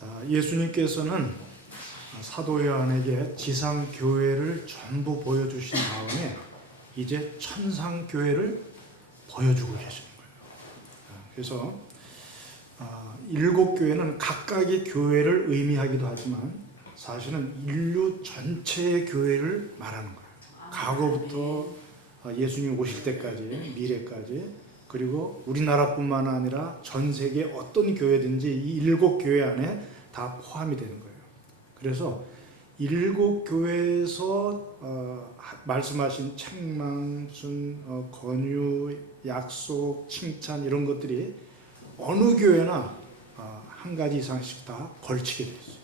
자, 예수님께서는 사도 요한에게 지상 교회를 전부 보여주신 다음에 이제 천상 교회를 보여주고 계시는 거예요. 그래서 7교회는 각각의 교회를 의미하기도 하지만 사실은 인류 전체의 교회를 말하는 거예요. 과거부터 예수님 오실 때까지, 미래까지, 그리고 우리나라뿐만 아니라 전 세계 어떤 교회든지 이 7교회 안에 다 포함이 되는 거예요. 그래서 7교회에서 말씀하신 책망, 권유, 약속, 칭찬 이런 것들이 어느 교회나 한 가지 이상씩 다 걸치게 되어 있어요.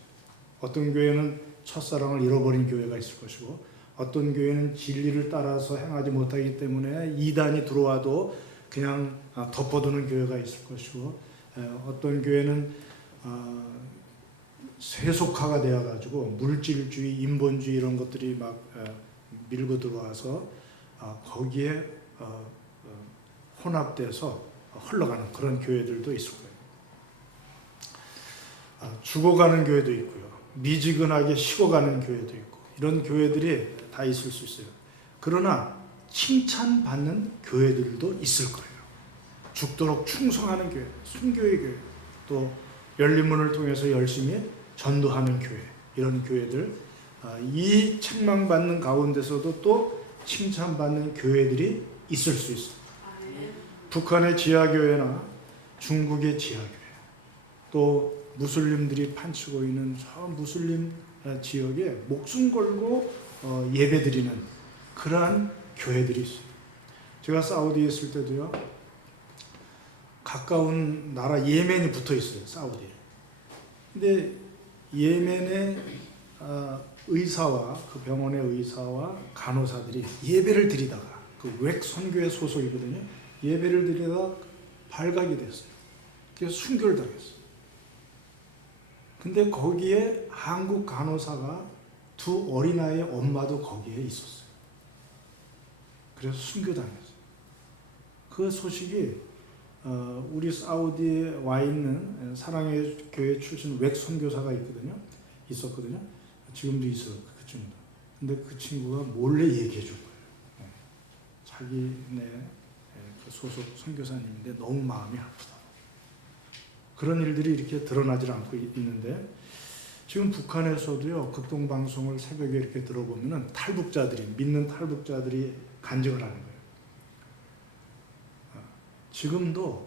어떤 교회는 첫사랑을 잃어버린 교회가 있을 것이고, 어떤 교회는 진리를 따라서 행하지 못하기 때문에 이단이 들어와도 그냥 덮어두는 교회가 있을 것이고, 어떤 교회는 세속화가 되어가지고 물질주의, 인본주의 이런 것들이 막 밀고 들어와서 거기에 혼합돼서 흘러가는 그런 교회들도 있을 거예요. 죽어가는 교회도 있고요. 미지근하게 식어가는 교회도 있고, 이런 교회들이 다 있을 수 있어요. 그러나 칭찬받는 교회들도 있을 거예요. 죽도록 충성하는 교회, 순교의 교회, 또 열린문을 통해서 열심히 전도하는 교회, 이런 교회들, 이 책망받는 가운데서도 또 칭찬받는 교회들이 있을 수 있어요. 북한의 지하교회나 중국의 지하교회, 또 무슬림들이 판치고 있는 저 무슬림 지역에 목숨 걸고 예배드리는 그러한 교회들이 있어요. 제가 사우디에 있을 때도요, 가까운 나라 예멘이 붙어 있어요, 사우디에. 근데 예멘의 의사와 그 병원의 의사와 간호사들이 예배를 드리다가, 그 웩 선교회 소속이거든요. 예배를 드리다가 발각이 됐어요. 그래서 순교를 당했어요. 근데 거기에 한국 간호사가 두 어린아이의 엄마도 거기에 있었어요. 그래서 순교당했어요. 그 소식이 우리 사우디에 와 있는 사랑의 교회 출신 웩 선교사가 있었거든요. 지금도 있어요, 그 친구도. 근데 그 친구가 몰래 얘기해 준 거예요. 자기네 그 소속 선교사님인데 너무 마음이 아프다. 그런 일들이 이렇게 드러나질 않고 있는데, 지금 북한에서도요, 극동방송을 새벽에 이렇게 들어보면은 믿는 탈북자들이 간증을 하는 거예요. 지금도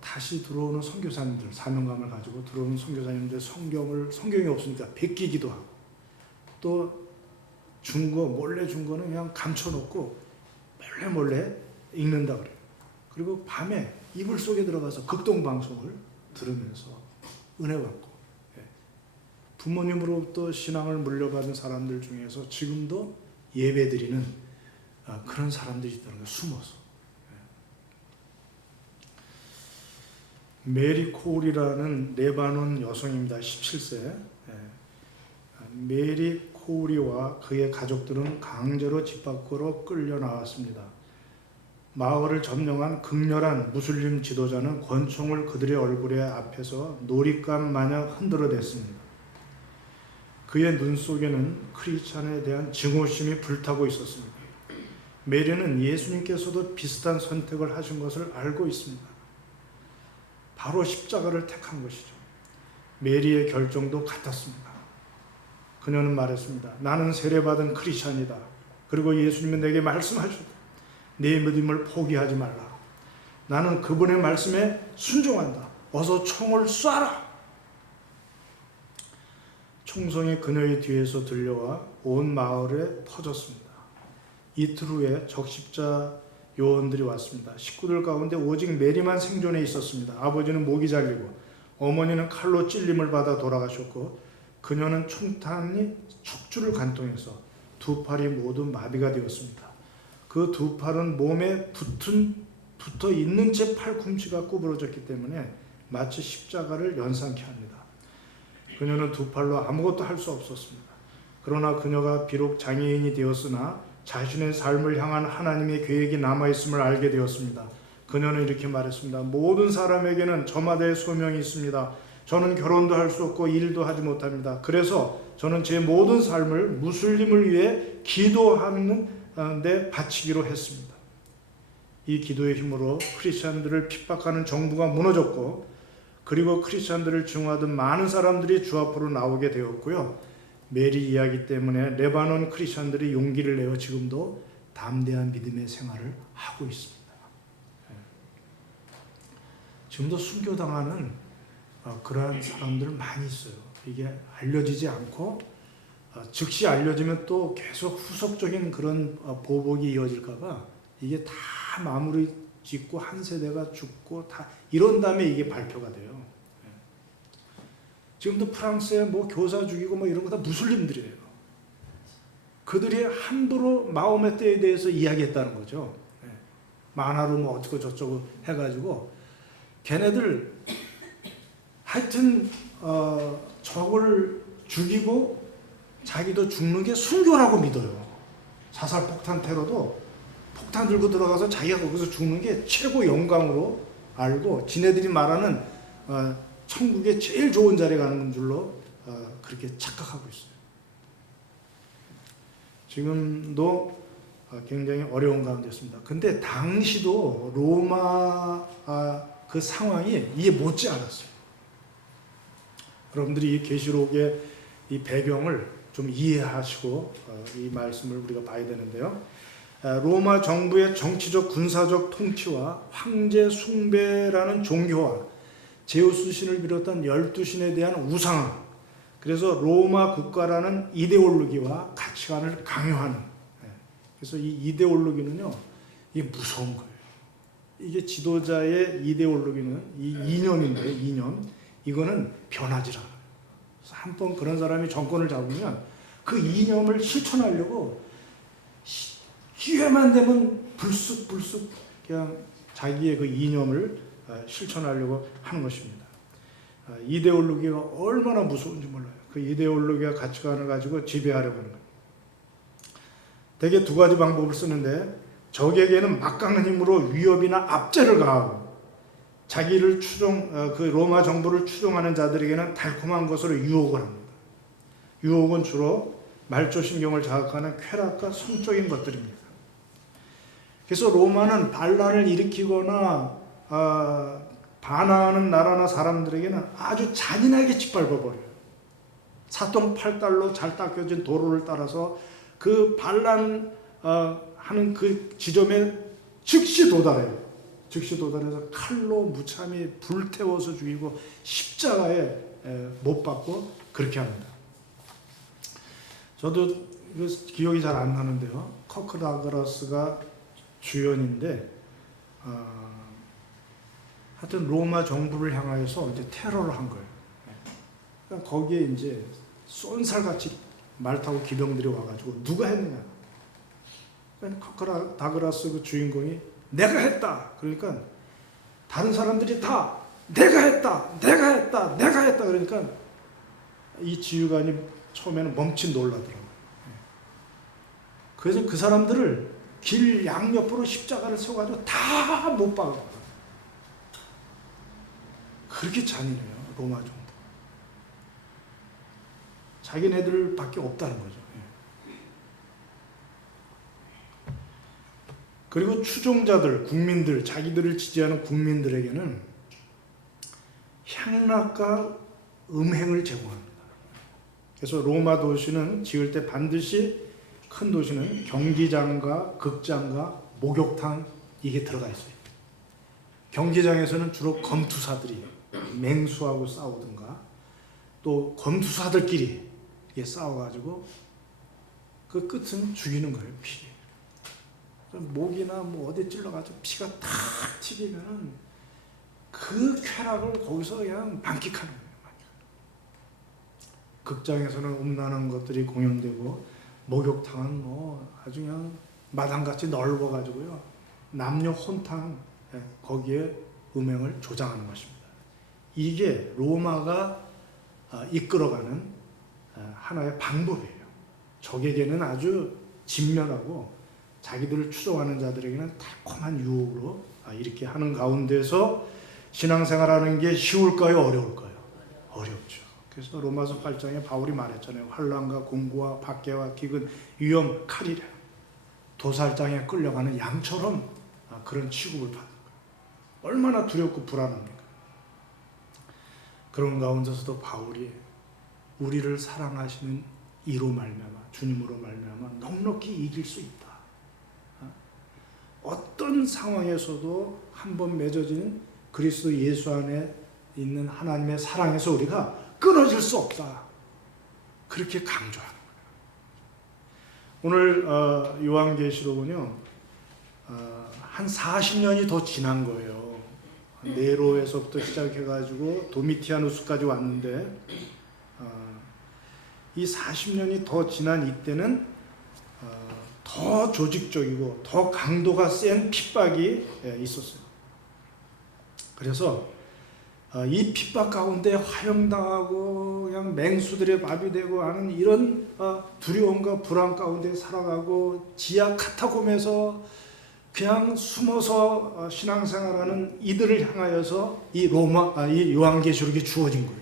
다시 들어오는 선교사님들, 사명감을 가지고 들어오는 선교사님들 성경이 없으니까 베끼기도 하고, 또 몰래 준 거는 그냥 감춰놓고 몰래 읽는다 그래요. 그리고 밤에 이불 속에 들어가서 극동방송을 들으면서 은혜 받고, 부모님으로부터 신앙을 물려받은 사람들 중에서 지금도 예배드리는 그런 사람들이 있다는 거예요, 숨어서. 메리 코울이라는 레바논 여성입니다. 17세. 메리 코울이와 그의 가족들은 강제로 집 밖으로 끌려 나왔습니다. 마을을 점령한 극렬한 무슬림 지도자는 권총을 그들의 얼굴에 앞에서 놀잇감 마냥 흔들어댔습니다. 그의 눈 속에는 크리스찬에 대한 증오심이 불타고 있었습니다. 메리는 예수님께서도 비슷한 선택을 하신 것을 알고 있습니다. 바로 십자가를 택한 것이죠. 메리의 결정도 같았습니다. 그녀는 말했습니다. 나는 세례받은 크리스찬이다. 그리고 예수님은 내게 말씀하셨다. 내 믿음을 포기하지 말라. 나는 그분의 말씀에 순종한다. 어서 총을 쏴라. 총성이 그녀의 뒤에서 들려와 온 마을에 퍼졌습니다. 이틀 후에 적십자 요원들이 왔습니다. 식구들 가운데 오직 메리만 생존해 있었습니다. 아버지는 목이 잘리고 어머니는 칼로 찔림을 받아 돌아가셨고, 그녀는 총탄이 척추를 관통해서 두 팔이 모두 마비가 되었습니다. 그 두 팔은 몸에 붙어 있는 채 팔꿈치가 구부러졌기 때문에 마치 십자가를 연상케 합니다. 그녀는 두 팔로 아무것도 할 수 없었습니다. 그러나 그녀가 비록 장애인이 되었으나 자신의 삶을 향한 하나님의 계획이 남아있음을 알게 되었습니다. 그녀는 이렇게 말했습니다. 모든 사람에게는 저마다의 소명이 있습니다. 저는 결혼도 할 수 없고 일도 하지 못합니다. 그래서 저는 제 모든 삶을 무슬림을 위해 기도하는 데 바치기로 했습니다. 이 기도의 힘으로 크리스천들을 핍박하는 정부가 무너졌고, 그리고 크리스천들을 증오하던 많은 사람들이 주 앞으로 나오게 되었고요. 메리 이야기 때문에 레바논 크리스천들이 용기를 내어 지금도 담대한 믿음의 생활을 하고 있습니다. 지금도 순교당하는 그러한 사람들 많이 있어요. 이게 알려지지 않고 즉시 알려지면 또 계속 후속적인 그런 보복이 이어질까봐 이게 다 마무리 짓고 한 세대가 죽고 다 이런 다음에 이게 발표가 돼요. 지금도 프랑스에 뭐 교사 죽이고 뭐 이런 거 다 무슬림들이에요. 그들이 함부로 마호메트에 대해서 이야기했다는 거죠. 만화로 뭐 어쩌고 저쩌고 해가지고 걔네들 하여튼 적을 죽이고 자기도 죽는 게 순교라고 믿어요. 자살 폭탄 테러도 폭탄 들고 들어가서 자기가 거기서 죽는 게 최고 영광으로 알고 지네들이 말하는 천국의 제일 좋은 자리에 가는 줄로 그렇게 착각하고 있어요. 지금도 굉장히 어려운 가운데 있습니다. 근데 당시도 로마 그 상황이 이해 못지 않았어요. 여러분들이 이 계시록의 이 배경을 좀 이해하시고 이 말씀을 우리가 봐야 되는데요. 로마 정부의 정치적 군사적 통치와 황제 숭배라는 종교와 제우스 신을 비롯한 12신에 대한 우상화, 그래서 로마 국가라는 이데올로기와 가치관을 강요하는, 그래서 이 이데올로기는요, 이게 무서운 거예요. 이게 지도자의 이데올로기는 이 이념인데, 이념, 이거는 변하지 않아요. 그래서 한번 그런 사람이 정권을 잡으면 그 이념을 실천하려고 기회만 되면 불쑥 그냥 자기의 그 이념을 실천하려고 하는 것입니다. 이데올로기가 얼마나 무서운지 몰라요. 그 이데올로기와 가치관을 가지고 지배하려고 하는 거예요. 대개 두 가지 방법을 쓰는데, 적에게는 막강한 힘으로 위협이나 압제를 가하고, 자기를 그 로마 정부를 추종하는 자들에게는 달콤한 것으로 유혹을 합니다. 유혹은 주로 말초신경을 자극하는 쾌락과 성적인 것들입니다. 그래서 로마는 반란을 일으키거나 반항하는 나라나 사람들에게는 아주 잔인하게 짓밟아버려요. 사통팔달로 잘 닦여진 도로를 따라서 그 반란하는 그 지점에 즉시 도달해요. 즉시 도달해서 칼로 무참히 불태워서 죽이고 십자가에 못 박고 그렇게 합니다. 저도 기억이 잘 안 나는데요. 커크 다그라스가 주연인데 하여튼 로마 정부를 향하여서 이제 테러를 한 거예요. 그러니까 거기에 이제 쏜살같이 말 타고 기병들이 와가지고 누가 했느냐? 그러니까 커크 다그라스 그 주인공이 내가 했다. 그러니까 다른 사람들이 다 내가 했다. 그러니까 이 지휘관이 처음에는 멈칫 놀라더라고요. 그래서 그 사람들을 길 양옆으로 십자가를 세워가지고 다 못 박아요. 그렇게 잔인해요, 로마 정부. 자기네들밖에 없다는 거죠. 그리고 추종자들, 국민들, 자기들을 지지하는 국민들에게는 향락과 음행을 제공합니다. 그래서 로마 도시는 지을 때 반드시 큰 도시는 경기장과 극장과 목욕탕 이게 들어가 있어요. 경기장에서는 주로 검투사들이 맹수하고 싸우든가 또 검투사들끼리 싸워가지고 그 끝은 죽이는 거예요. 피. 목이나 뭐 어디 찔러가지고 피가 탁 튀기면은 그 쾌락을 거기서 그냥 만끽하는 거예요. 극장에서는 음란한 것들이 공연되고 목욕탕은 뭐 아주 그냥 마당같이 넓어가지고요. 남녀 혼탕 거기에 음행을 조장하는 것입니다. 이게 로마가 이끌어가는 하나의 방법이에요. 적에게는 아주 진멸하고 자기들을 추종하는 자들에게는 달콤한 유혹으로 이렇게 하는 가운데서 신앙생활하는 게 쉬울까요? 어려울까요? 어렵죠. 그래서 로마서 8장에 바울이 말했잖아요. 환난과 공고와 박해와 기근, 위험, 칼이래. 도살장에 끌려가는 양처럼 그런 취급을 받는 거예요. 얼마나 두렵고 불안합니까? 그런 가운데서도 바울이 우리를 사랑하시는 이로 말미암아, 주님으로 말미암아 넉넉히 이길 수 있다. 어떤 상황에서도 한번 맺어진 그리스도 예수 안에 있는 하나님의 사랑에서 우리가 끊어질 수 없다. 그렇게 강조하는 거예요. 오늘 요한계시록은요, 한 40년이 더 지난 거예요. 네로에서부터 시작해가지고 도미티아누스까지 왔는데, 이 40년이 더 지난 이때는 더 조직적이고 더 강도가 센 핍박이 있었어요. 그래서 이 핍박 가운데 화형당하고 그냥 맹수들의 밥이 되고 하는 이런 두려움과 불안 가운데 살아가고 지하 카타콤에서 그냥 숨어서 신앙생활하는 이들을 향하여서 이 요한계시록이 주어진 거예요.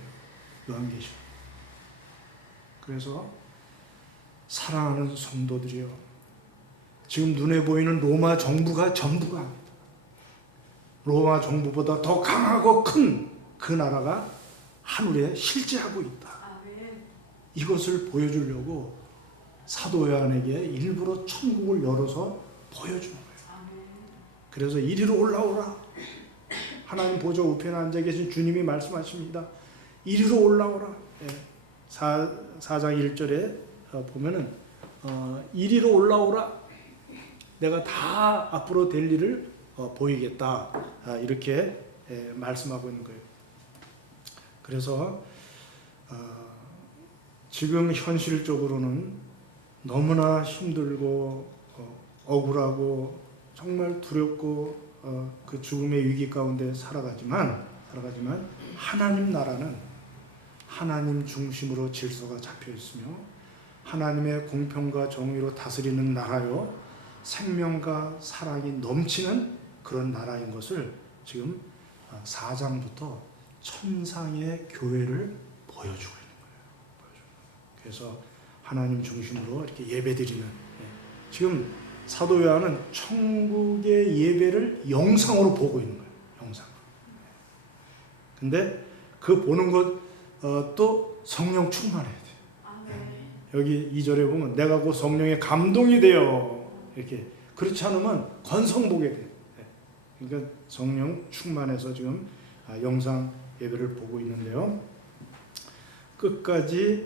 요한계시록. 그래서 사랑하는 성도들이요, 지금 눈에 보이는 로마 정부가 전부가 아니다. 로마 정부보다 더 강하고 큰 그 나라가 하늘에 실제하고 있다. 이것을 보여주려고 사도 요한에게 일부러 천국을 열어서 보여주는 거예요. 그래서 이리로 올라오라. 하나님 보좌 우편에 앉아 계신 주님이 말씀하십니다. 이리로 올라오라. 4장 1절에 보면은 이리로 올라오라. 내가 다 앞으로 될 일을 보이겠다. 이렇게 말씀하고 있는 거예요. 그래서 지금 현실적으로는 너무나 힘들고 억울하고 정말 두렵고 그 죽음의 위기 가운데 살아가지만 하나님 나라는 하나님 중심으로 질서가 잡혀 있으며 하나님의 공평과 정의로 다스리는 나라요, 생명과 사랑이 넘치는 그런 나라인 것을 지금 4장부터 천상의 교회를 보여주고 있는 거예요. 그래서 하나님 중심으로 이렇게 예배드리는, 지금 사도 요한은 천국의 예배를 영상으로 보고 있는 거예요. 영상. 근데 그 보는 것도 성령 충만해야 돼요. 여기 2절에 보면 내가 곧 성령의 감동이 되어, 이렇게. 그렇지 않으면 건성보게 돼요. 그러니까 성령 충만해서 지금 영상 예배를 보고 있는데요. 끝까지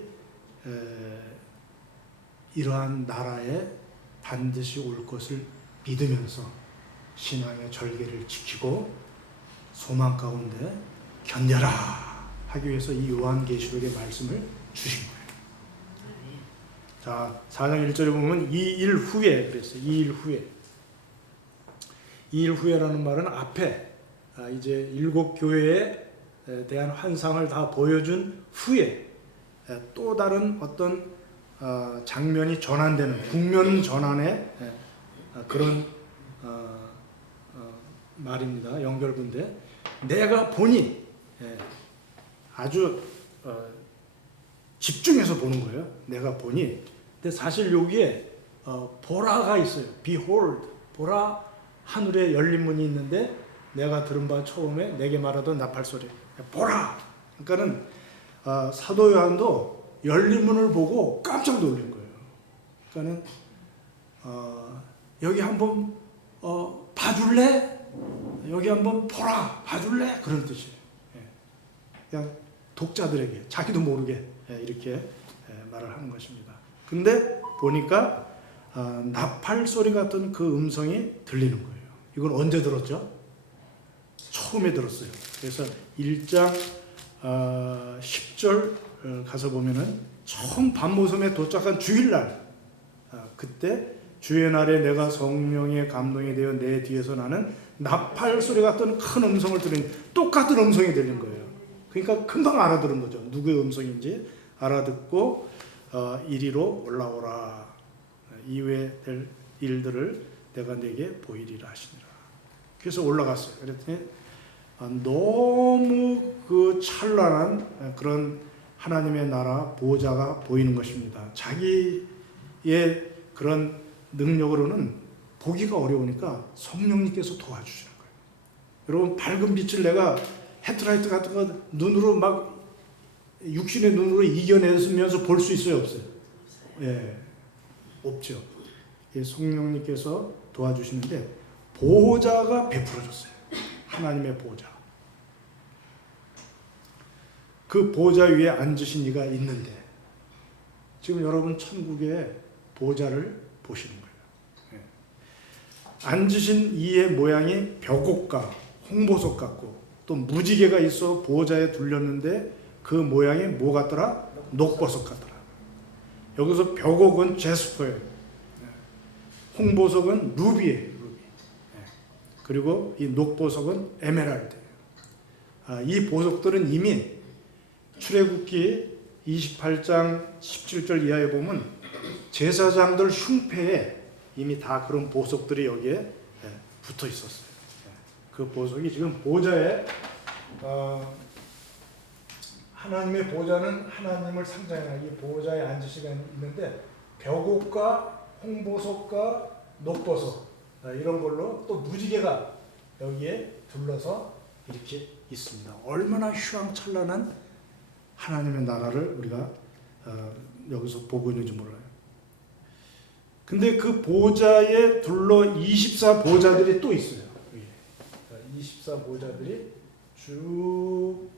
이러한 나라에 반드시 올 것을 믿으면서 신앙의 절개를 지키고 소망 가운데 견뎌라 하기 위해서 이 요한계시록의 말씀을 주신 거예요. 자, 4장 1절에 보면 2일 후에 그랬어요. 2일 후에. 2일 후에라는 말은 앞에 이제 7 교회에 대한 환상을 다 보여준 후에 또 다른 어떤 장면이 전환되는 국면 전환의 그런 말입니다. 연결군데 내가 보니, 아주 집중해서 보는 거예요. 내가 보니. 근데 사실 여기에 보라가 있어요. Behold, 보라, 하늘에 열린 문이 있는데 내가 들은 바 처음에 내게 말하던 나팔 소리. 보라. 그러니까는 사도 요한도 열린 문을 보고 깜짝 놀란 거예요. 그러니까는 여기 한번 봐줄래? 여기 한번 보라, 봐줄래? 그런 뜻이에요. 그냥 독자들에게 자기도 모르게 이렇게 말을 하는 것입니다. 근데 보니까 나팔 소리 같은 그 음성이 들리는 거예요. 이건 언제 들었죠? 처음에 들었어요. 그래서 1장 10절 가서 보면은 처음 밤모섬에 도착한 주일날, 그때 주의 날에 내가 성령의 감동이 되어 내 뒤에서 나는 나팔 소리 같은 큰 음성을 들으니 똑같은 음성이 들린 거예요. 그러니까 금방 알아들은 거죠. 누구의 음성인지 알아듣고 이리로 올라오라. 이후에 될 일들을 내가 네게 보이리라 하시니라. 그래서 올라갔어요. 그랬더니 너무 그 찬란한 그런 하나님의 나라 보호자가 보이는 것입니다. 자기의 그런 능력으로는 보기가 어려우니까 성령님께서 도와주시는 거예요. 여러분, 밝은 빛을 내가 헤드라이트 같은 거 눈으로 막 육신의 눈으로 이겨내면서 볼 수 있어요, 없어요? 예, 없죠. 예, 성령님께서 도와주시는데 보호자가 베풀어졌어요. 하나님의 보호자. 그 보호자 위에 앉으신 이가 있는데 지금 여러분 천국의 보호자를 보시는 거예요. 예. 앉으신 이의 모양이 벽옥과 홍보석 같고 또 무지개가 있어 보호자에 둘렸는데 그 모양이 뭐 같더라? 녹보석 같더라. 여기서 벽옥은 제스퍼예요. 홍보석은 루비예요. 루비. 그리고 이 녹보석은 에메랄드예요. 이 보석들은 이미 출애굽기 28장 17절 이하에 보면 제사장들 흉패에 이미 다 그런 보석들이 여기에 붙어 있었어요. 그 보석이 지금 보호자에 하나님의 보호자는 하나님을 상징하는 이 보호자에 앉으시가 있는데 벽옥과 홍보석과 녹보석 이런 걸로 또 무지개가 여기에 둘러서 이렇게 있습니다. 얼마나 휘황찬란한 하나님의 나라를 우리가 여기서 보고 있는지 몰라요. 근데 그 보호자에 둘러 24 보호자들이 또 있어요. 24 보호자들이 쭉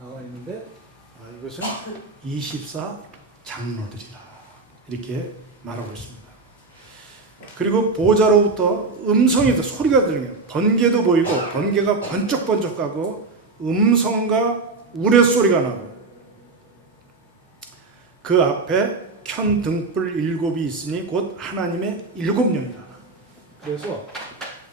나와 있는데 이것은 24 장로들이라 이렇게 말하고 있습니다. 그리고 보호자로부터 음성이 소리가 들려요. 번개도 보이고 번개가 번쩍번쩍하고 음성과 우레소리가 나고 그 앞에 켠 등불 7이 있으니 곧 하나님의 7영이라. 그래서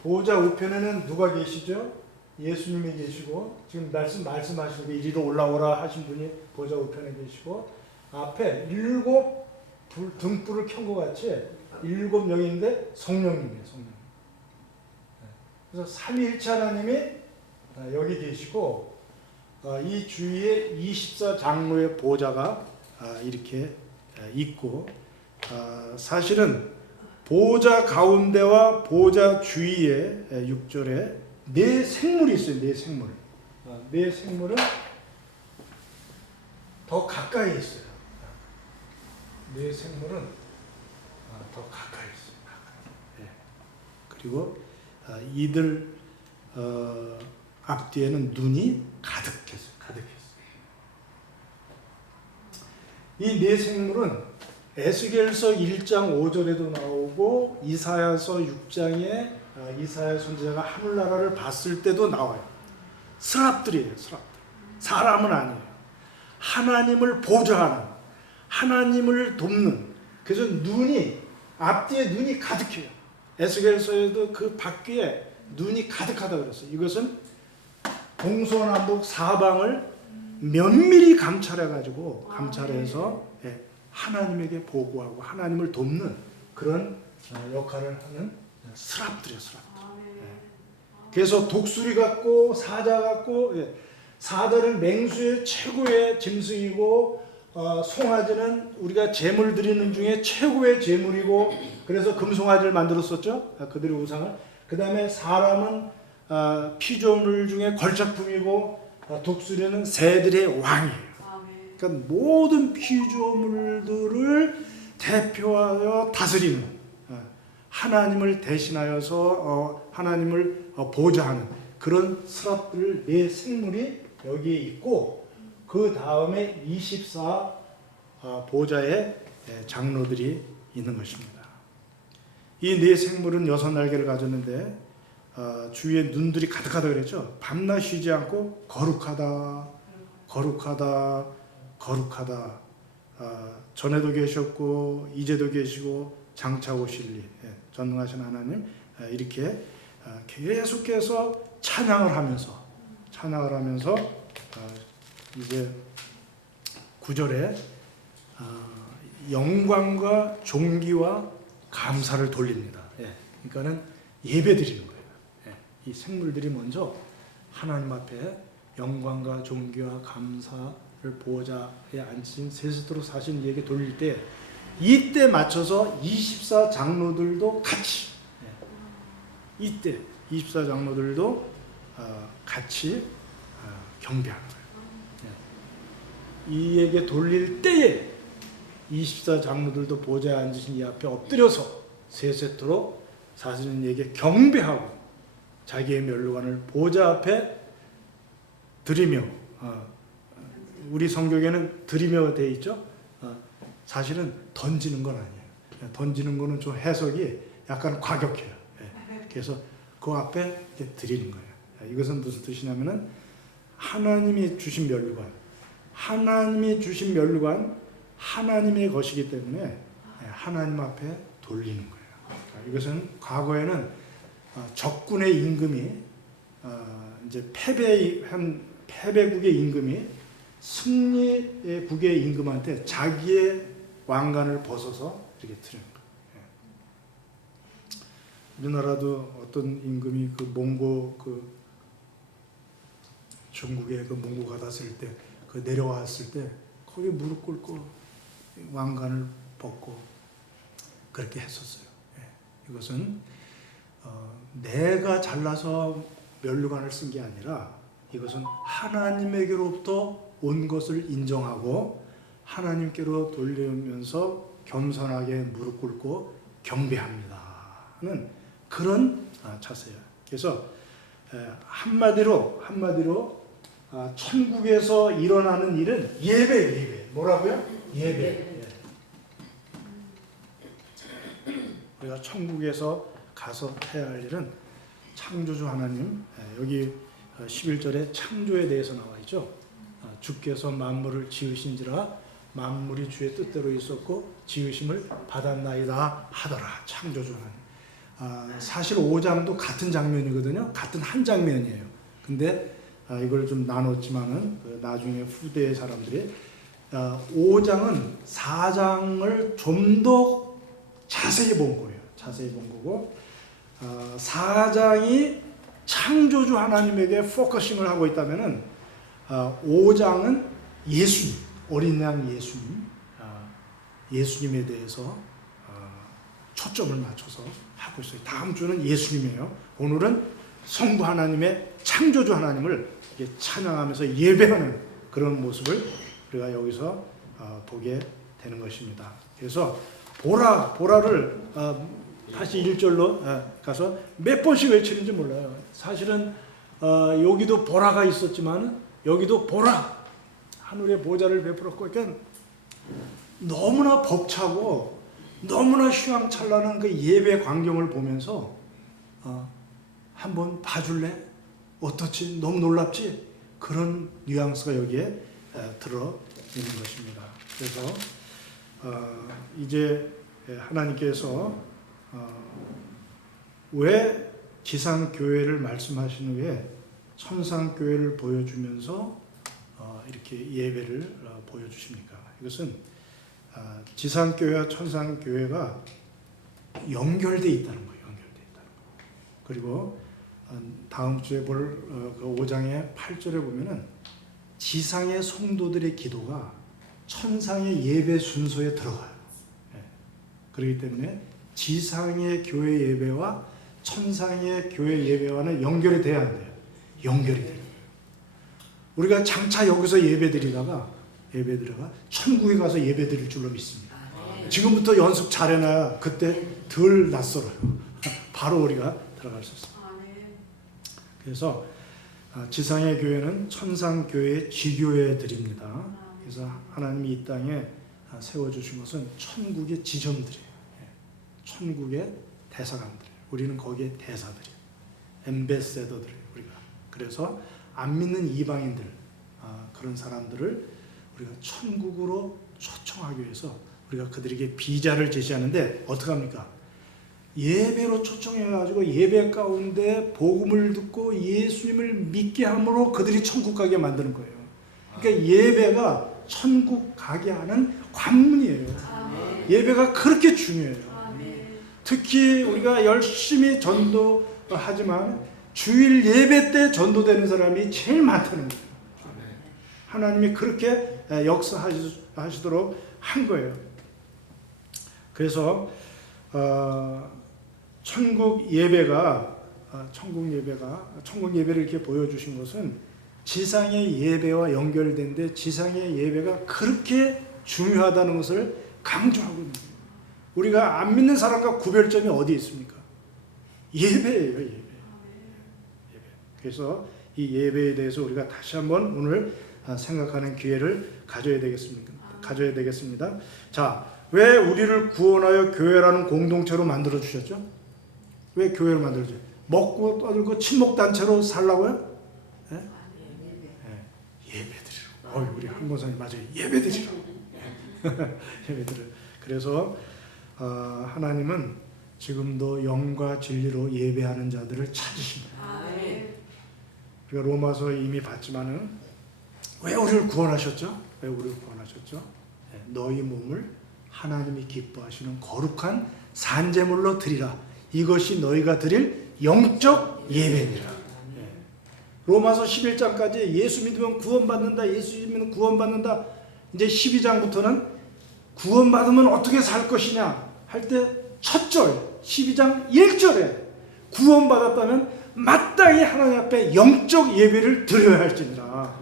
보호자 우편에는 누가 계시죠? 예수님이 계시고 지금 말씀하시는 게 이리로 올라오라 하신 분이 보호자 우편에 계시고 앞에 7 등불을 켠 것 같이 7영인데 성령님이에요. 성령. 그래서 삼위일체 하나님이 여기 계시고 이 주위에 24 장로의 보호자가 이렇게 있고 사실은 보호자 가운데와 보호자 주위에 6절에 네 생물이 있어요. 네 생물. 네 생물은 더 가까이 있어요. 네 생물은 더 가까이 있어요. 가까이. 그리고 이들 앞뒤에는 눈이 가득했어요. 이 네 생물은 에스겔서 1장 5절에도 나오고 이사야서 6장에 이사야 선지자가 하늘나라를 봤을 때도 나와요. 스랍들이에요. 스랍들. 사람은 아니에요. 하나님을 보좌하는, 하나님을 돕는. 그래서 앞뒤에 눈이 가득해요. 에스겔서에도 그 밖에 눈이 가득하다 그랬어요. 이것은 동서남북 사방을 면밀히 감찰해서 하나님에게 보고하고 하나님을 돕는 그런 역할을 하는 스랍들이에요. 스랍들. 그래서 독수리 같고 사자 같고 사자는 맹수의 최고의 짐승이고 송아지는 우리가 제물 드리는 중에 최고의 제물이고 그래서 금송아지를 만들었었죠. 그들의 우상을. 그 다음에 사람은 피조물 중에 걸작품이고 독수리는 새들의 왕이에요. 그러니까 모든 피조물들을 대표하여 다스리는 하나님을 대신하여서 하나님을 보좌하는 그런 스랍들 네 생물이 여기에 있고 그 다음에 24 보좌의 장로들이 있는 것입니다. 이 네 생물은 6날개를 가졌는데 주위에 눈들이 가득하다 그랬죠. 밤낮 쉬지 않고 거룩하다 거룩하다 거룩하다. 전에도 계셨고 이제도 계시고 장차 오실 리 전능하신 하나님 이렇게 계속해서 찬양을 하면서 이제 9절에 영광과 존귀와 감사를 돌립니다. 그러니까는 예배 드리는 거예요. 이 생물들이 먼저 하나님 앞에 영광과 존귀와 감사를 보호자에 앉으신 세세토록 사신 이에게 돌릴 때 이때 맞춰서 24 장로들도 같이 이때 24 장로들도 같이 경배하는 거예요. 이에게 돌릴 때에 24 장로들도 보좌에 앉으신 이 앞에 엎드려서 세세토록 사신 이에게 경배하고 자기의 면류관을 보좌 앞에 드리며 우리 성경에는 드리며 되어 있죠. 사실은 던지는 건 아니에요. 던지는 거는 좀 해석이 약간 과격해요. 그래서 그 앞에 이렇게 드리는 거예요. 이것은 무슨 뜻이냐면은 하나님이 주신 면류관, 하나님이 주신 면류관, 하나님의 것이기 때문에 하나님 앞에 돌리는 거예요. 이것은 과거에는 적군의 임금이 이제 패배국의 임금이 승리국의 임금한테 자기의 왕관을 벗어서 이렇게 드리는 거예요. 우리나라도 어떤 임금이 그 몽고 중국에 그 몽고 받았을 때 그 내려왔을 때 거기 무릎 꿇고 왕관을 벗고 그렇게 했었어요. 이것은 내가 잘나서 면류관을 쓴 게 아니라 이것은 하나님에게로부터 온 것을 인정하고 하나님께로 돌리면서 겸손하게 무릎 꿇고 경배합니다는 그런 자세예요. 그래서 한마디로 천국에서 일어나는 일은 예배. 뭐라고요? 예배. 우리가 천국에서 가서 해야 할 일은 창조주 하나님, 여기 11절에 창조에 대해서 나와 있죠. 주께서 만물을 지으신지라 만물이 주의 뜻대로 있었고 지으심을 받았나이다 하더라. 창조주 하나님. 사실 5장도 같은 장면이거든요. 같은 한 장면이에요. 근데 이걸 좀 나눴지만은 나중에 후대의 사람들이 5장은 4장을 좀 더 자세히 본 거예요. 자세히 본 거고 4장이 창조주 하나님에게 포커싱을 하고 있다면은 5장은 예수님, 어린 양 예수님에 대해서 초점을 맞춰서 하고 있어요. 다음 주는 예수님이에요. 오늘은 성부 하나님의 창조주 하나님을 찬양하면서 예배하는 그런 모습을 우리가 여기서 보게 되는 것입니다. 그래서 보라를 다시 1절로 가서 몇 번씩 외치는지 몰라요. 사실은 여기도 보라가 있었지만 여기도 보라 하늘의 보좌를 베풀었고 그러니까 너무나 벅차고 너무나 휘황찬란한 그 예배 광경을 보면서 한번 봐줄래? 어떻지? 너무 놀랍지? 그런 뉘앙스가 여기에 들어 있는 것입니다. 그래서 이제 하나님께서 왜 지상교회를 말씀하신 후에 천상교회를 보여주면서 이렇게 예배를 보여주십니까? 이것은 지상교회와 천상교회가 연결되어 있다는 거예요. 연결되어 있다는 거. 그리고 다음 주에 볼 그 5장의 8절에 보면은 지상의 성도들의 기도가 천상의 예배 순서에 들어가요. 그렇기 때문에 지상의 교회 예배와 천상의 교회 예배와는 연결이 돼야 안 돼요. 연결이 돼요. 우리가 장차 여기서 예배드리다가 천국에 가서 예배드릴 줄로 믿습니다. 지금부터 연습 잘해놔야 그때 덜 낯설어요. 바로 우리가 들어갈 수 있습니다. 그래서 지상의 교회는 천상 교회의 지교회들입니다. 그래서 하나님이 이 땅에 세워주신 것은 천국의 지점들이에요. 천국의 대사관들이에요. 우리는 거기에 대사들이에요. 엠베세더들이에요. 우리가. 그래서 안 믿는 이방인들, 그런 사람들을 우리가 천국으로 초청하기 위해서 우리가 그들에게 비자를 제시하는데 어떻게 합니까? 예배로 초청해가지고 예배 가운데 복음을 듣고 예수님을 믿게 함으로 그들이 천국 가게 만드는 거예요. 그러니까 예배가 천국 가게 하는 관문이에요. 예배가 그렇게 중요해요. 특히 우리가 열심히 전도하지만 주일 예배 때 전도되는 사람이 제일 많다는 거예요. 하나님이 그렇게 역사하시도록 한 거예요. 그래서 천국 예배를 이렇게 보여주신 것은 지상의 예배와 연결된데 예배와 예배가 그렇게 중요하다는 것을 강조하고 있는 거예요. 우리가 안 믿는 사람과 구별점이 어디 있습니까? 예배예요, 예배. 그래서 이 예배에 대해서 우리가 다시 한번 오늘 생각하는 기회를 가져야 되겠습니다. 자, 왜 우리를 구원하여 교회라는 공동체로 만들어 주셨죠? 왜 교회를 만들어 주셨죠? 먹고 떠들고 친목단체로 살라고요? 네? 예배드리라고. 우리 한 권사님 맞아요. 예배드리라고. 예배드리라고. 그래서 하나님은 지금도 영과 진리로 예배하는 자들을 찾으십니다. 우리가 로마서 이미 봤지만은 왜 우리를 구원하셨죠? 왜 우리를 구원하셨죠? 너희 몸을 하나님이 기뻐하시는 거룩한 산제물로 드리라. 이것이 너희가 드릴 영적 예배니라. 로마서 11장까지 예수 믿으면 구원받는다. 예수 믿으면 구원받는다. 이제 12장부터는 구원받으면 어떻게 살 것이냐 할 때 첫 절 12장 1절에 구원받았다면 마땅히 하나님 앞에 영적 예배를 드려야 할지니라.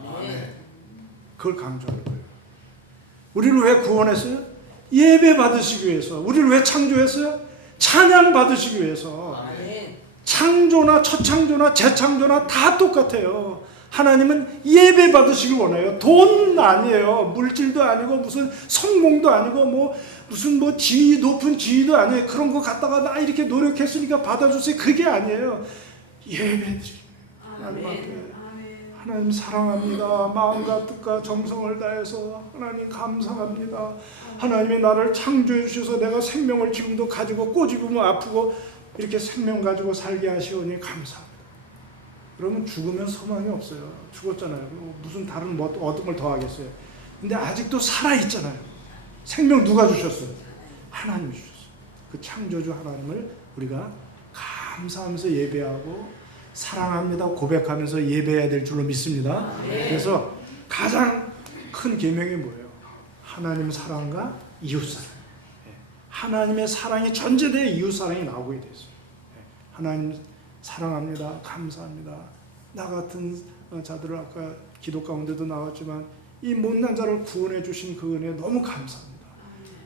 그걸 강조하는 거예요. 우리를 왜 구원했어요? 예배 받으시기 위해서. 우리를 왜 창조했어요? 찬양 받으시기 위해서. 창조나 초창조나 재창조나 다 똑같아요. 하나님은 예배 받으시길 원해요. 돈 아니에요. 물질도 아니고 무슨 성공도 아니고 무슨 지위 높은 지위도 아니에요. 그런 거 갖다가 나 이렇게 노력했으니까 받아주세요. 그게 아니에요. 예배드립니다. 하나님 앞에. 하나님 사랑합니다. 마음과 뜻과 정성을 다해서 하나님 감사합니다. 하나님이 나를 창조해 주셔서 내가 생명을 지금도 가지고 꼬집으면 아프고 이렇게 생명 가지고 살게 하시오니 감사합니다. 그러면 죽으면 소망이 없어요. 죽었잖아요. 무슨 다른 어떤 걸 더 하겠어요. 근데 아직도 살아있잖아요. 생명 누가 주셨어요? 하나님이 주셨어요. 그 창조주 하나님을 우리가 감사하면서 예배하고 사랑합니다 고백하면서 예배해야 될 줄로 믿습니다. 그래서 가장 큰 계명이 뭐예요? 하나님 사랑과 이웃 사랑. 하나님의 사랑이 전제되어 이웃 사랑이 나오게 됐어요. 하나님 사랑합니다. 감사합니다. 나 같은 자들을 아까 기도 가운데도 나왔지만 이 못난 자를 구원해 주신 그 은혜 너무 감사합니다.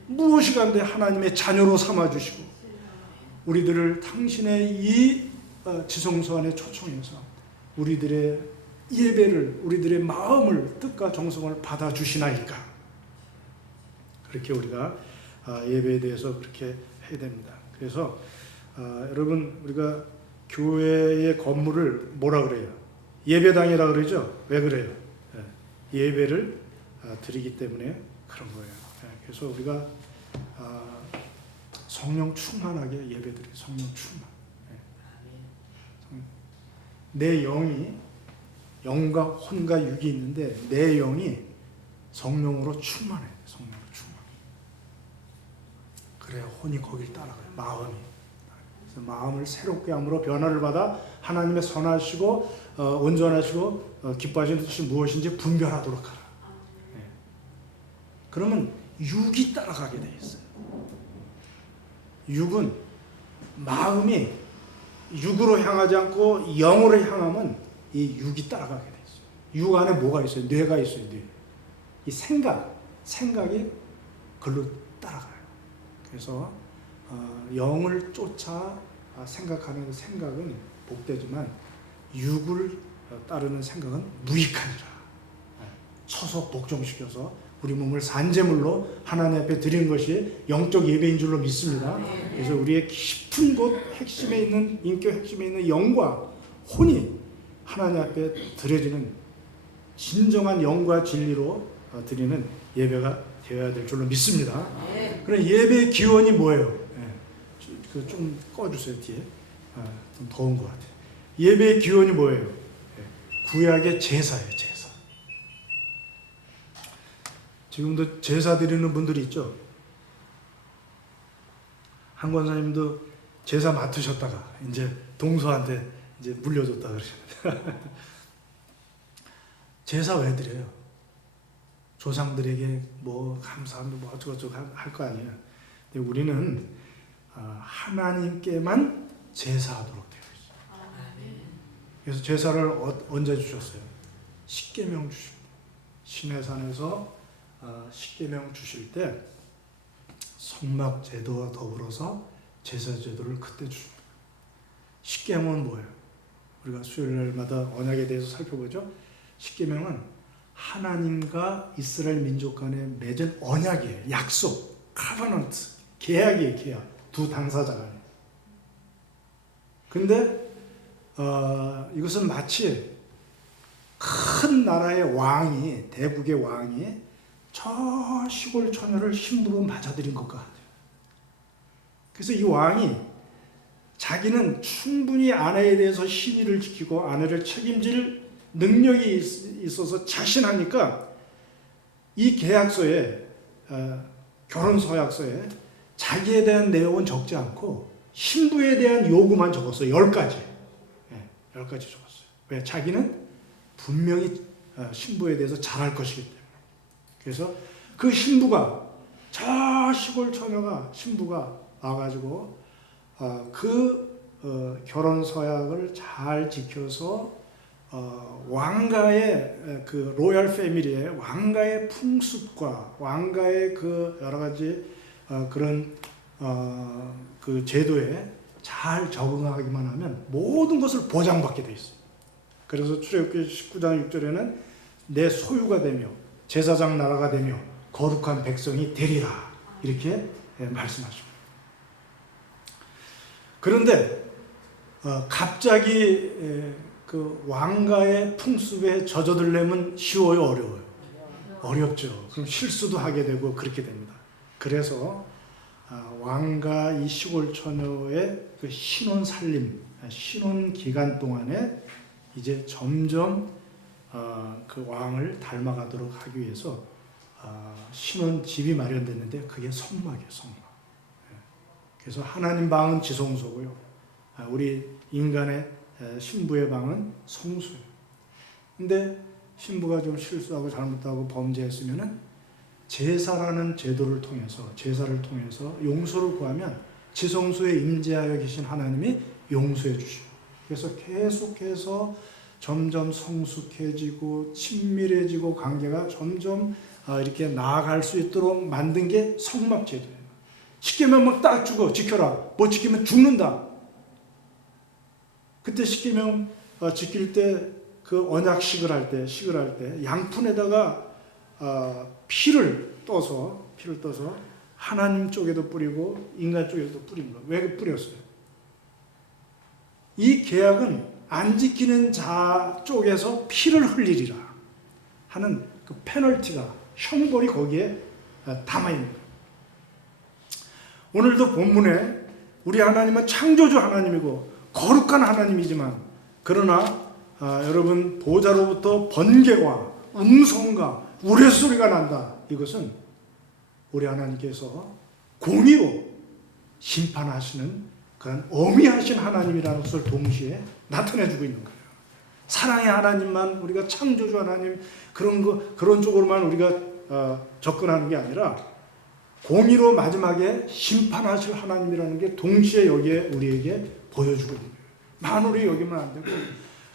무엇이 간데 하나님의 자녀로 삼아 주시고 우리들을 당신의 이 지성소 안에 초청해서 우리들의 예배를 우리들의 마음을 뜻과 정성을 받아주시나이까. 그렇게 우리가 예배에 대해서 그렇게 해야 됩니다. 그래서 여러분 우리가 교회의 건물을 뭐라 그래요? 예배당이라 그러죠? 왜 그래요? 예배를 드리기 때문에 그런 거예요. 그래서 우리가 성령 충만하게 예배드려요. 성령 충만. 내 영과 혼과 육이 있는데 내 영이 성령으로 충만해요. 성령으로 충만. 그래야 혼이 거길 따라가요. 마음이. 그래서 마음을 새롭게 함으로 변화를 받아 하나님의 선하시고 온전하시고 기뻐하시는 뜻이 무엇인지 분별하도록 하라. 그러면 육이 따라가게 돼 있어요. 육은 마음이 육으로 향하지 않고 영으로 향하면 이 육이 따라가게 돼 있어요. 육 안에 뭐가 있어요? 뇌가 있어요. 뇌. 이 생각이 글로 따라가요. 그래서 영을 쫓아 생각하는 생각은 복되지만 육을 따르는 생각은 무익하니라. 쳐서 복종시켜서 우리 몸을 산제물로 하나님 앞에 드리는 것이 영적 예배인 줄로 믿습니다. 그래서 우리의 깊은 곳 핵심에 있는 인격 핵심에 있는 영과 혼이 하나님 앞에 드려지는 진정한 영과 진리로 드리는 예배가 되어야 될 줄로 믿습니다. 그럼 예배의 기원이 뭐예요? 좀 꺼주세요. 뒤에 좀 더운 것 같아요. 예배의 기원이 뭐예요? 구약의 제사예요. 제사. 지금도 제사 드리는 분들이 있죠. 한 권사님도 제사 맡으셨다가 이제 동서한테 이제 물려줬다 그러십니다. 제사 왜 드려요? 조상들에게 뭐 감사하면 뭐 어쩌고저쩌고 할 거 아니에요. 근데 우리는 하나님께만 제사하도록 되어 있어요. 그래서 제사를 언제 주셨어요? 십계명 주실 때. 시내산에서 십계명 주실 때 성막 제도와 더불어서 제사 제도를 그때 주십니다. 십계명은 뭐예요? 우리가 수요일날마다 언약에 대해서 살펴보죠. 십계명은 하나님과 이스라엘 민족 간에 맺은 언약이에요. 약속, 카버넌트, 계약이에요. 계약. 두 당사자 간에. 근데 이것은 마치 큰 나라의 왕이, 대국의 왕이 저 시골 처녀를 신부로 맞아들인 것 같아요. 그래서 이 왕이 자기는 충분히 아내에 대해서 신의를 지키고 아내를 책임질 능력이 있어서 자신하니까 이 계약서에, 결혼서약서에 자기에 대한 내용은 적지 않고 신부에 대한 요구만 적었어요. 10가지. 10가지 적었어요. 왜? 자기는 분명히 신부에 대해서 잘할 것이기 때문에. 그래서 그 신부가, 저 시골 처녀가, 신부가 와가지고 결혼 서약을 잘 지켜서 왕가의 그 로얄 패밀리의 왕가의 풍습과 왕가의 그 여러 가지 그런 그 제도에 잘 적응하기만 하면 모든 것을 보장받게 돼 있어요. 그래서 출애굽기 19장 6절에는 내 소유가 되며 제사장 나라가 되며 거룩한 백성이 되리라 이렇게 말씀하십니다. 그런데 갑자기 그 왕가의 풍습에 젖어들려면 쉬워요, 어려워요? 어렵죠. 그럼 실수도 하게 되고 그렇게 됩니다. 그래서 왕가 이 시골 처녀의 그 신혼 살림, 신혼 기간 동안에 이제 점점 그 왕을 닮아가도록 하기 위해서 신혼 집이 마련됐는데 그게 성막이에요, 성막. 그래서 하나님 방은 지성소고요. 우리 인간의 신부의 방은 성소예요. 근데 신부가 좀 실수하고 잘못하고 범죄했으면은 제사라는 제도를 통해서, 제사를 통해서 용서를 구하면 지성소에 임재하여 계신 하나님이 용서해 주시고, 그래서 계속해서 점점 성숙해지고 친밀해지고 관계가 점점 이렇게 나아갈 수 있도록 만든 게 성막 제도예요. 십계명 막 딱 주고 지켜라. 못 지키면 죽는다. 그때 십계명 지킬 때 그 언약식을 할 때 양푼에다가 피를 떠서 하나님 쪽에도 뿌리고 인간 쪽에도 뿌린 거. 왜 뿌렸어요? 이 계약은 안 지키는 자 쪽에서 피를 흘리리라 하는 그 페널티가, 형벌이 거기에 담아 있는 거예요. 오늘도 본문에 우리 하나님은 창조주 하나님이고 거룩한 하나님이지만, 그러나 여러분, 보좌로부터 번개와 음성과 우레소리가 난다. 이것은 우리 하나님께서 공의로 심판하시는 그런 어미하신 하나님이라는 것을 동시에 나타내주고 있는 거예요. 사랑의 하나님만, 우리가 창조주 하나님 그런 쪽으로만 우리가 접근하는 게 아니라 공의로 마지막에 심판하실 하나님이라는 게 동시에 여기에 우리에게 보여주고 있는 거예요. 만우리 여기면 안 되고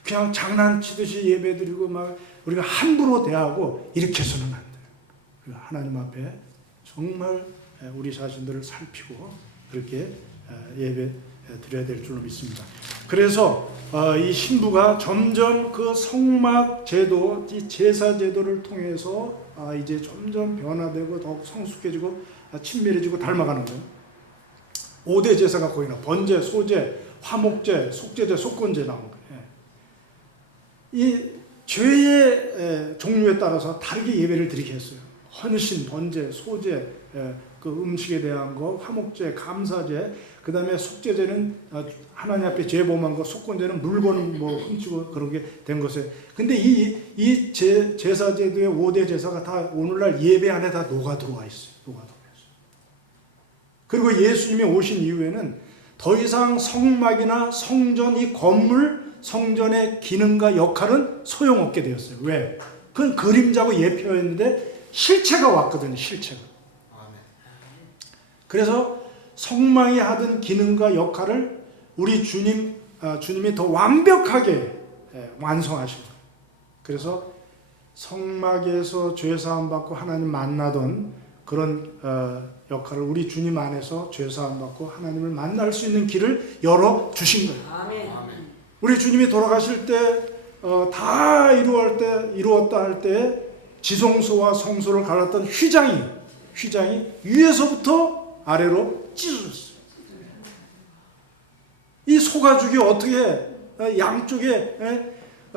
그냥 장난치듯이 예배드리고 막 우리가 함부로 대하고 이렇게 해서는 안 돼요. 우리가 하나님 앞에 정말 우리 자신들을 살피고 그렇게 예배 드려야 될 줄로 믿습니다. 그래서 이 신부가 점점 그 성막 제도, 이 제사 제도를 통해서 이제 점점 변화되고 더욱 성숙해지고 친밀해지고 닮아가는 거예요. 5대 제사가 거의 나. 번제, 소제, 화목제, 속제제, 속건제 나온 거예요. 이 죄의 종류에 따라서 다르게 예배를 드리게 했어요. 헌신, 번제, 소제, 그 음식에 대한 거, 화목제, 감사제, 그 다음에 속제제는 하나님 앞에 죄범한 거, 속건제는 물건 뭐 훔치고 그렇게 된 것에. 근데 이 제사제도의 5대 제사가 다 오늘날 예배 안에 다 녹아 들어와 있어요. 그리고 예수님이 오신 이후에는 더 이상 성막이나 성전 이 건물 성전의 기능과 역할은 소용없게 되었어요. 왜? 그건 그림자고 예표였는데 실체가 왔거든요. 실체가. 그래서 성막이 하던 기능과 역할을 우리 주님이 더 완벽하게 완성하신 거예요. 그래서 성막에서 죄사함 받고 하나님 만나던 그런 역할을 우리 주님 안에서 죄사함 받고 하나님을 만날 수 있는 길을 열어 주신 거예요. 아멘. 우리 주님이 돌아가실 때 다 이루었다 할 때 지성소와 성소를 갈랐던 휘장이 위에서부터 아래로 찢어졌어요. 이 소가죽이 어떻게 양쪽에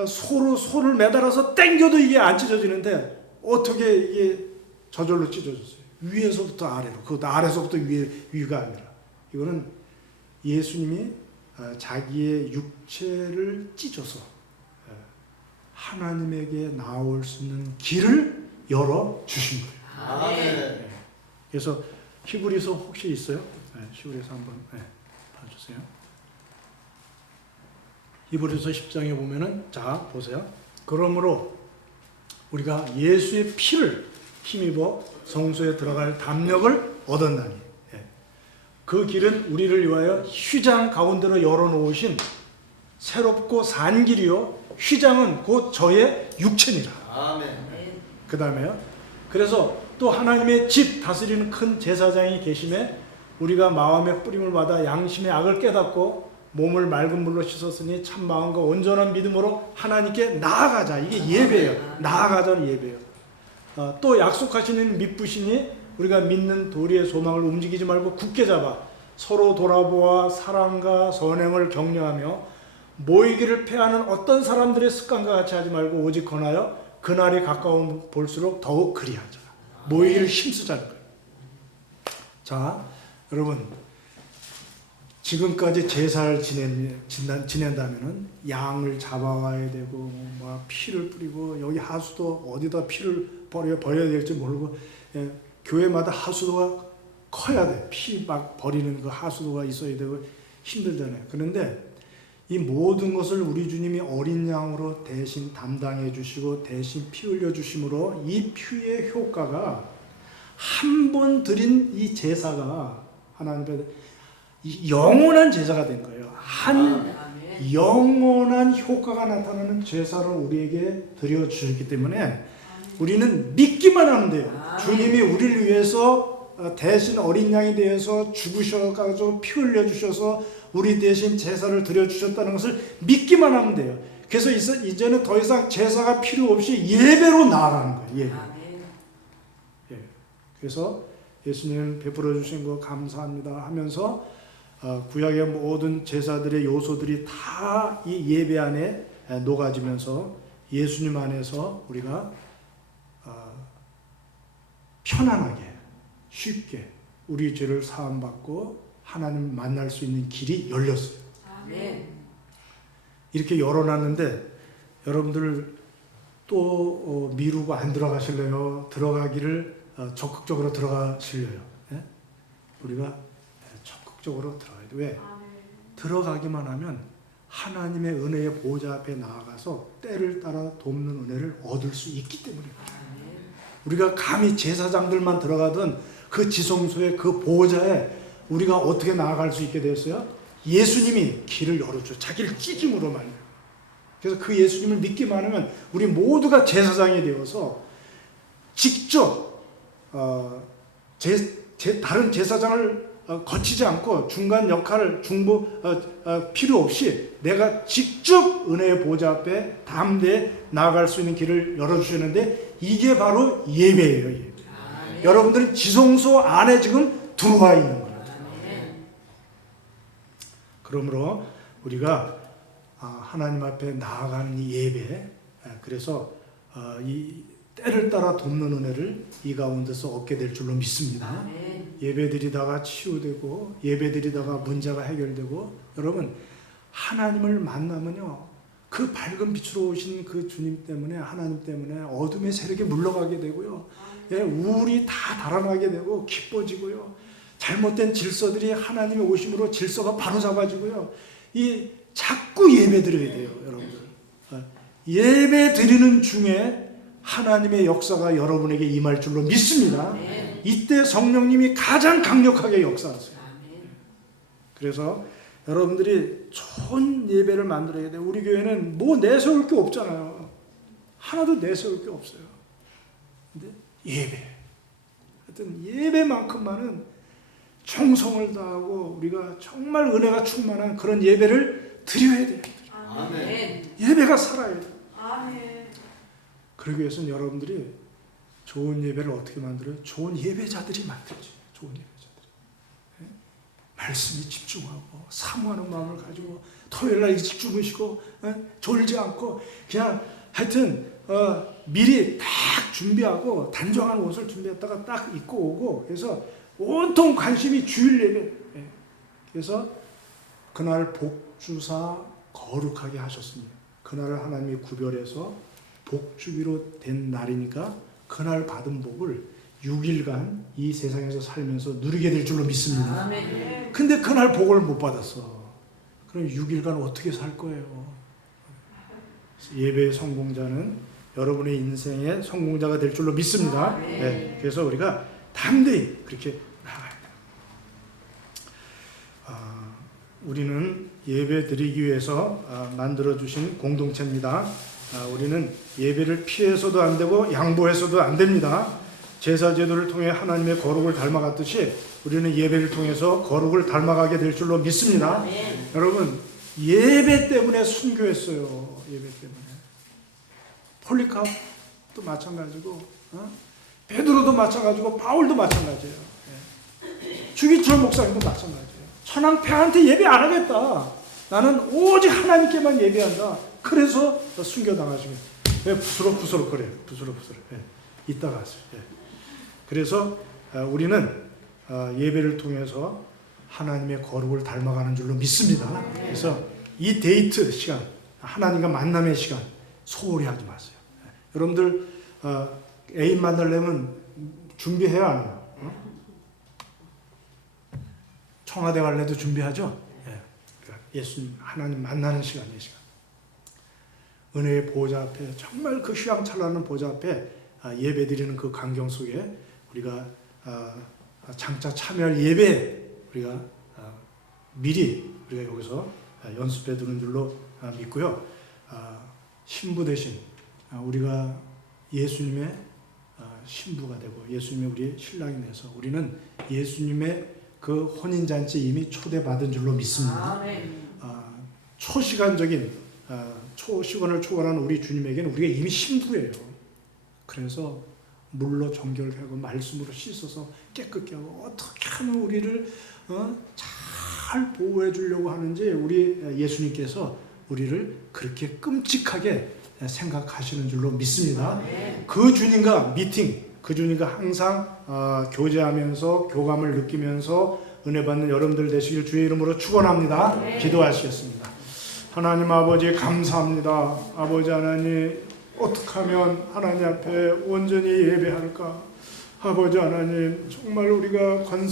소로 소를 매달아서 당겨도 이게 안 찢어지는데 어떻게 이게 저절로 찢어졌어요. 위에서부터 아래로. 그것도 아래서부터 위가 아니라. 이거는 예수님이 자기의 육체를 찢어서 하나님에게 나올 수 있는 길을 열어 주신 거예요. 아멘. 그래서 히브리서 혹시 있어요? 히브리서 한번 봐주세요. 히브리서 10장에 보면은 자 보세요. 그러므로 우리가 예수의 피를 힘입어 성소에 들어갈 담력을 얻었나니 그 길은 우리를 위하여 휘장 가운데로 열어놓으신 새롭고 산 길이요 휘장은 곧 저의 육체니라. 아멘. 그 다음에요. 그래서 또 하나님의 집 다스리는 큰 제사장이 계심에 우리가 마음의 뿌림을 받아 양심의 악을 깨닫고 몸을 맑은 물로 씻었으니 참 마음과 온전한 믿음으로 하나님께 나아가자. 이게 예배예요. 나아가자는 예배예요. 또 약속하시는 믿으시니 우리가 믿는 도리의 소망을 움직이지 말고 굳게 잡아 서로 돌아보아 사랑과 선행을 격려하며 모이기를 패하는 어떤 사람들의 습관과 같이 하지 말고 오직 권하여 그날이 가까운 볼수록 더욱 그리하자. 모이기를 힘쓰자는 거예요. 자, 여러분 지금까지 제사를 지낸다면은 양을 잡아와야 되고 막 피를 뿌리고 여기 하수도 어디다 피를 버려야 될지 모르고 교회마다 하수도가 커야 돼. 피 막 버리는 그 하수도가 있어야 되고 힘들잖아요. 그런데 이 모든 것을 우리 주님이 어린 양으로 대신 담당해 주시고 대신 피 흘려 주심으로 이 피의 효과가 한 번 드린 이 제사가 하나님의 영원한 제사가 된 거예요. 한 영원한 효과가 나타나는 제사를 우리에게 드려 주셨기 때문에 우리는 믿기만 하면 돼요. 주님이 우리를 위해서 대신 어린 양이 되어서 죽으셔가지고 피 흘려 주셔서 우리 대신 제사를 드려 주셨다는 것을 믿기만 하면 돼요. 그래서 이제는 더 이상 제사가 필요 없이 예배로 나아가는 거예요. 예배. 그래서 예수님 베풀어 주신 거 감사합니다 하면서 구약의 모든 제사들의 요소들이 다 이 예배 안에 녹아지면서 예수님 안에서 우리가 편안하게 쉽게 우리 죄를 사함받고 하나님 만날 수 있는 길이 열렸어요. 아멘. 이렇게 열어놨는데 여러분들 또 미루고 안 들어가실래요? 들어가기를 적극적으로 들어가실래요? 예? 우리가 적극적으로 들어가야 돼. 왜? 들어가기만 하면 하나님의 은혜의 보좌 앞에 나아가서 때를 따라 돕는 은혜를 얻을 수 있기 때문이에요. 우리가 감히 제사장들만 들어가던 그 지성소의 그 보좌에 우리가 어떻게 나아갈 수 있게 되었어요? 예수님이 길을 열어줘. 자기를 찢음으로 말이에요. 그래서 그 예수님을 믿기만 하면 우리 모두가 제사장이 되어서 직접 다른 제사장을 거치지 않고 중간 역할을 필요 없이 내가 직접 은혜의 보좌 앞에 담대히 나아갈 수 있는 길을 열어주셨는데 이게 바로 예배예요. 예배. 여러분들은 지성소 안에 지금 들어와 있는 거예요. 그러므로 우리가 하나님 앞에 나아가는 이 예배, 그래서 이 때를 따라 돕는 은혜를 이 가운데서 얻게 될 줄로 믿습니다. 예배드리다가 치유되고 예배드리다가 문제가 해결되고 여러분 하나님을 만나면요 그 밝은 빛으로 오신 그 주님 때문에 하나님 때문에 어둠의 세력이 물러가게 되고요 우울이 다 달아나게 되고 기뻐지고요 잘못된 질서들이 하나님의 오심으로 질서가 바로잡아지고요 이 자꾸 예배 드려야 돼요, 여러분들. 예배 드리는 중에 하나님의 역사가 여러분에게 임할 줄로 믿습니다. 이때 성령님이 가장 강력하게 역사하세요. 그래서 여러분들이 좋은 예배를 만들어야 돼요. 우리 교회는 뭐 내세울 게 없잖아요. 하나도 내세울 게 없어요. 근데 예배. 하여튼 예배만큼만은 정성을 다하고 우리가 정말 은혜가 충만한 그런 예배를 드려야 돼요. 아멘. 예배가 살아야 돼요. 아멘. 그러기 위해서는 여러분들이 좋은 예배를 어떻게 만들어요? 좋은 예배자들이 만들지. 좋은 예배자들이. 네? 말씀에 집중하고 사모하는 마음을 가지고 토요일날 일찍 주무시고 졸지 않고 그냥 하여튼 미리 딱 준비하고 단정한 옷을 준비했다가 딱 입고 오고 그래서 온통 관심이 주일 예배. 네. 그래서 그날 복주사 거룩하게 하셨습니다. 그날을 하나님이 구별해서 복주기로 된 날이니까 그날 받은 복을 6일간 이 세상에서 살면서 누리게 될 줄로 믿습니다. 아멘. 근데 그날 복을 못 받았어. 그럼 6일간 어떻게 살 거예요? 예배의 성공자는 여러분의 인생의 성공자가 될 줄로 믿습니다. 네, 그래서 우리가 담대히 그렇게 나가야 돼요. 우리는 예배 드리기 위해서 만들어주신 공동체입니다. 우리는 예배를 피해서도 안 되고 양보해서도 안 됩니다. 제사 제도를 통해 하나님의 거룩을 닮아갔듯이 우리는 예배를 통해서 거룩을 닮아가게 될 줄로 믿습니다. 여러분 예배 때문에 순교했어요. 예배 때문에. 폴리카프도 마찬가지고 베드로도 마찬가지고 바울도 마찬가지예요. 주기철 목사님도 마찬가지예요. 천황폐하한테 예배 안 하겠다. 나는 오직 하나님께만 예배한다. 그래서 순교당하시면 왜 부스럭부스럭 그래요. 부스럭부스럭. 이따 갔어요. 그래서 우리는 예배를 통해서 하나님의 거룩을 닮아가는 줄로 믿습니다. 그래서 이 데이트 시간, 하나님과 만남의 시간 소홀히 하지 마세요. 여러분들 애인 만나려면 준비해야 안 해요? 청와대 갈래도 준비하죠? 그러니까 예수님 하나님 만나는 시간이에요. 시간. 은혜의 보좌 앞에 정말 그 휘황찬란한 보좌 앞에 예배드리는 그 광경 속에 우리가 장차 참여할 예배 우리가 미리 우리가 여기서 연습해 두는 줄로 믿고요. 신부 대신 우리가 예수님의 신부가 되고 예수님의 우리 신랑이 돼서 우리는 예수님의 그 혼인잔치에 이미 초대받은 줄로 믿습니다. 초시간적인 초시간을 초월한 우리 주님에게는 우리가 이미 신부예요. 그래서 물로 정결하고 말씀으로 씻어서 깨끗게 하고 어떻게 하면 우리를 잘 보호해 주려고 하는지 우리 예수님께서 우리를 그렇게 끔찍하게 생각하시는 줄로 믿습니다. 그 주님과 미팅, 그 주님과 항상 교제하면서 교감을 느끼면서 은혜 받는 여러분들 되시길 주의 이름으로 축원합니다. 기도하시겠습니다. 하나님 아버지 감사합니다. 아버지 하나님 어떻게 하면 하나님 앞에 온전히 예배할까? 아버지 하나님 정말 우리가 관성